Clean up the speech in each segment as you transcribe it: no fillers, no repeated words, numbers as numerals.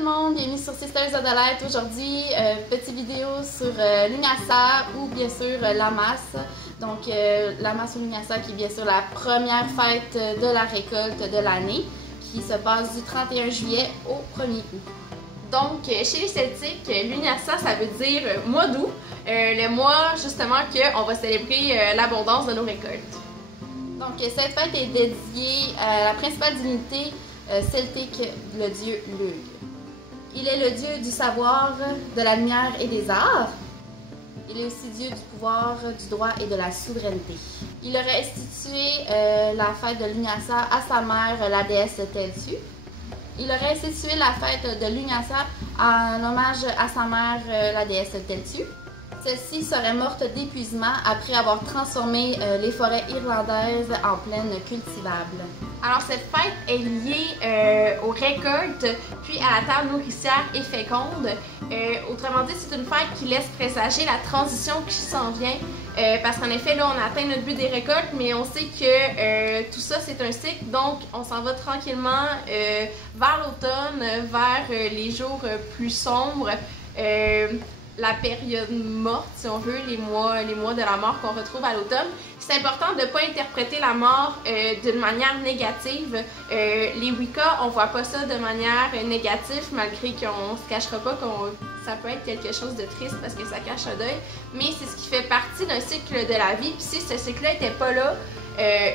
le monde, bienvenue sur Sisters of the Light. Aujourd'hui, petite vidéo sur l'Unyasa ou bien sûr la masse. Donc la masse ou l'Unyasa qui est bien sûr la première fête de la récolte de l'année qui se passe du 31 juillet au 1er août. Donc, chez les Celtiques, l'Unyasa, ça veut dire mois d'août, le mois justement qu'on va célébrer l'abondance de nos récoltes. Donc, cette fête est dédiée à la principale divinité celtique, le dieu Lugh. Il est le dieu du savoir, de la lumière et des arts. Il est aussi dieu du pouvoir, du droit et de la souveraineté. Il aurait institué la fête de l'Unyasa à sa mère, la déesse Teltu. Il aurait institué la fête de l'Unyasa en hommage à sa mère, la déesse Teltu. Celle-ci serait morte d'épuisement après avoir transformé les forêts irlandaises en plaines cultivables. Alors, cette fête est liée aux récoltes, puis à la terre nourricière et féconde. Autrement dit, c'est une fête qui laisse présager la transition qui s'en vient. Parce qu'en effet, là, on a atteint notre but des récoltes, mais on sait que tout ça, c'est un cycle. Donc, on s'en va tranquillement vers l'automne, vers les jours plus sombres. La période morte, si on veut, les mois de la mort qu'on retrouve à l'automne. C'est important de ne pas interpréter la mort d'une manière négative. Les Wicca, on voit pas ça de manière négative, malgré qu'on se cachera pas que ça peut être quelque chose de triste parce que ça cache un deuil. Mais c'est ce qui fait partie d'un cycle de la vie. Puis si ce cycle-là n'était pas là,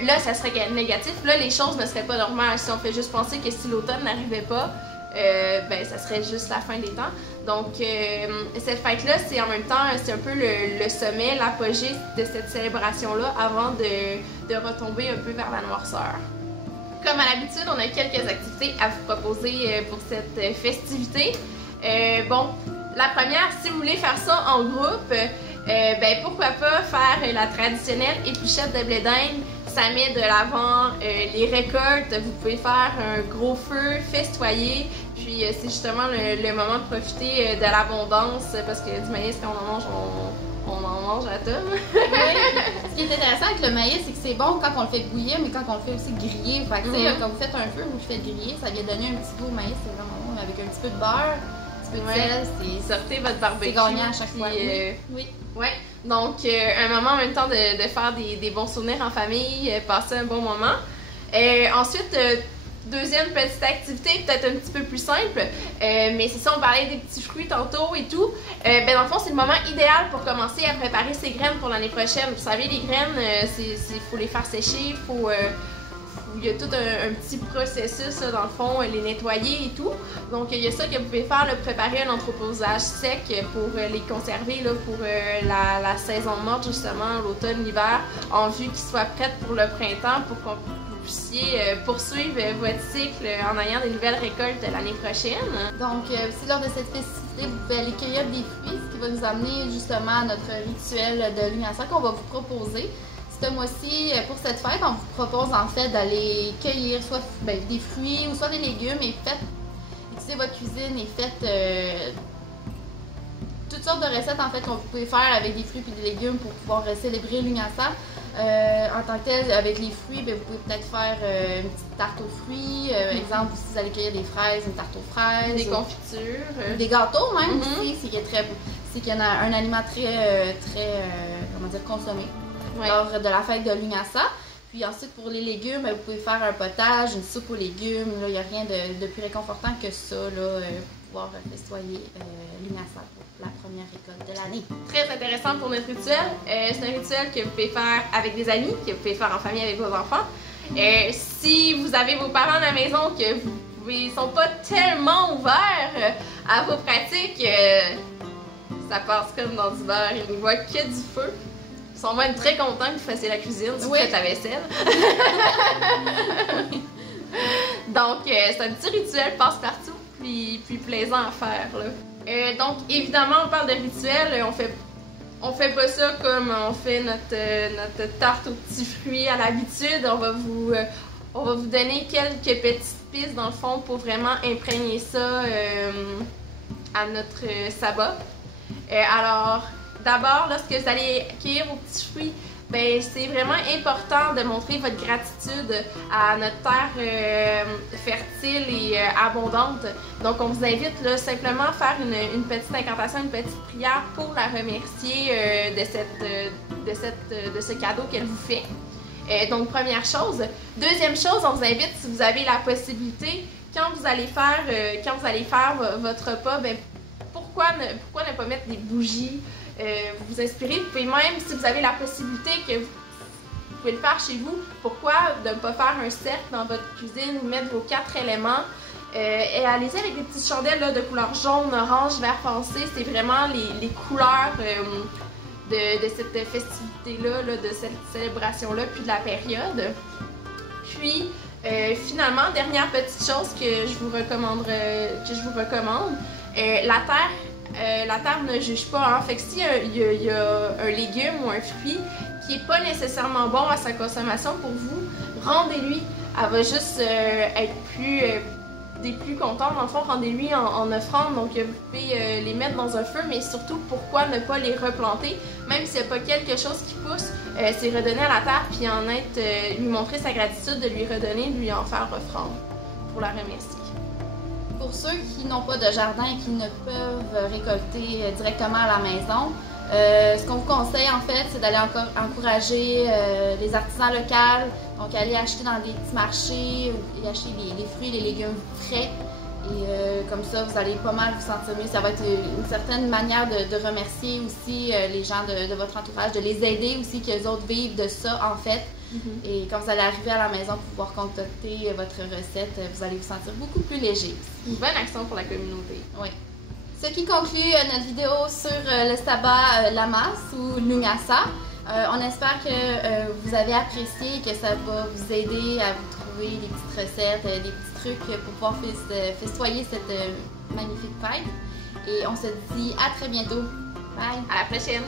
là, ça serait négatif. Là, les choses ne seraient pas normales. Si on fait juste penser que si l'automne n'arrivait pas, ben, ça serait juste la fin des temps. Donc, cette fête-là, c'est en même temps, c'est un peu le sommet, l'apogée de cette célébration-là avant de retomber un peu vers la noirceur. Comme à l'habitude, on a quelques activités à vous proposer pour cette festivité. Bon, la première, si vous voulez faire ça en groupe, ben, pourquoi pas faire la traditionnelle épluchette de blé d'Inde. Ça met de l'avant les récoltes, vous pouvez faire un gros feu, festoyer, puis c'est justement le moment de profiter de l'abondance, parce que du maïs, quand on en mange, on en mange à tonnes. Oui. Ce qui est intéressant avec le maïs, c'est que c'est bon quand on le fait bouillir, mais quand on le fait aussi griller. Fait que, quand vous faites un feu, vous le faites griller, ça vient donner un petit goût au maïs, c'est vraiment bon, avec un petit peu de beurre. Sortez votre barbecue. C'est gagnant à chaque fois. Oui. Ouais. Donc, un moment en même temps de faire des bons souvenirs en famille, passer un bon moment. Ensuite, deuxième petite activité, peut-être un petit peu plus simple, mais c'est ça, on parlait des petits fruits tantôt et tout. Ben dans le fond, c'est le moment idéal pour commencer à préparer ses graines pour l'année prochaine. Vous savez, les graines, faut les faire sécher, il y a tout un petit processus là, dans le fond, les nettoyer et tout. Donc il y a ça que vous pouvez faire, là, préparer un entreposage sec pour les conserver là, pour la saison morte justement, l'automne, l'hiver, en vue qu'ils soient prêts pour le printemps, pour qu'on puissiez poursuivre votre cycle en ayant des nouvelles récoltes l'année prochaine. Donc aussi lors de cette festivité, vous pouvez aller cueillir des fruits, ce qui va nous amener justement à notre rituel de l'Unyasa qu'on va vous proposer. Ce mois-ci, pour cette fête, on vous propose en fait d'aller cueillir soit des fruits ou soit des légumes et utilisez votre cuisine et faites toutes sortes de recettes en fait qu'on vous pouvez faire avec des fruits et des légumes pour pouvoir célébrer l'Unyasa. En tant que tel, avec les fruits, vous pouvez peut-être faire une petite tarte aux fruits. Exemple, si vous allez cueillir des fraises, une tarte aux fraises. Des confitures. Des gâteaux même aussi, c'est qu'il y en a un aliment très comment dire, consommé. Ouais. Lors de la fête de l'Unyasa. Puis ensuite, pour les légumes, vous pouvez faire un potage, une soupe aux légumes. Il n'y a rien de plus réconfortant que ça, là, pouvoir festoyer l'Unyasa pour la première récolte de l'année. Très intéressant pour notre rituel. C'est un rituel que vous pouvez faire avec des amis, que vous pouvez faire en famille avec vos enfants. Si vous avez vos parents à la maison que ils sont pas tellement ouverts à vos pratiques, ça passe comme dans du beurre. Ils ne voient que du feu. Ils sont même très contents que vous fassiez la cuisine, si vous faites la vaisselle. Donc, c'est un petit rituel passe-partout, puis plaisant à faire. Là. Donc, évidemment, on parle de rituel. On fait pas ça comme on fait notre tarte aux petits fruits à l'habitude. On va vous donner quelques petites pistes, dans le fond, pour vraiment imprégner ça à notre sabbat. Alors, d'abord, lorsque vous allez cueillir vos petits fruits, ben c'est vraiment important de montrer votre gratitude à notre terre fertile et abondante. Donc on vous invite là, simplement à faire une petite incantation, une petite prière pour la remercier de ce cadeau qu'elle vous fait. Donc première chose. Deuxième chose, on vous invite, si vous avez la possibilité, quand vous allez faire votre repas, ben, pourquoi ne pas mettre des bougies? Vous vous inspirez, vous pouvez même, si vous avez la possibilité que vous pouvez le faire chez vous, pourquoi ne pas faire un cercle dans votre cuisine, mettre vos 4 éléments et allez-y avec des petites chandelles là, de couleur jaune, orange, vert foncé, c'est vraiment les couleurs de cette festivité-là, de cette célébration-là, puis de la période. Puis, finalement, dernière petite chose que je vous recommande, la terre ne juge pas, hein. Fait que s'il y a un légume ou un fruit qui n'est pas nécessairement bon à sa consommation pour vous, rendez-lui. Elle va juste être plus contente. Dans le fond, rendez-lui en offrande. Donc, vous pouvez les mettre dans un feu, mais surtout, pourquoi ne pas les replanter? Même s'il n'y a pas quelque chose qui pousse, c'est redonner à la terre, puis lui montrer sa gratitude, de lui redonner, de lui en faire offrande pour la remercier. Pour ceux qui n'ont pas de jardin et qui ne peuvent récolter directement à la maison, ce qu'on vous conseille en fait, c'est d'aller encore encourager les artisans locaux, donc aller acheter dans des petits marchés et acheter les fruits, les légumes frais. Et comme ça, vous allez pas mal vous sentir mieux. Ça va être une certaine manière de remercier aussi les gens de votre entourage, de les aider aussi, qu'eux autres vivent de ça en fait. Et quand vous allez arriver à la maison pour pouvoir concocter votre recette, vous allez vous sentir beaucoup plus léger. Une bonne action pour la communauté. Oui. Ce qui conclut notre vidéo sur le sabbat Lamas ou Lughnasadh. On espère que vous avez apprécié et que ça va vous aider à vous trouver des petites recettes, des petits trucs pour pouvoir festoyer cette magnifique fête. Et on se dit à très bientôt. Bye! À la prochaine!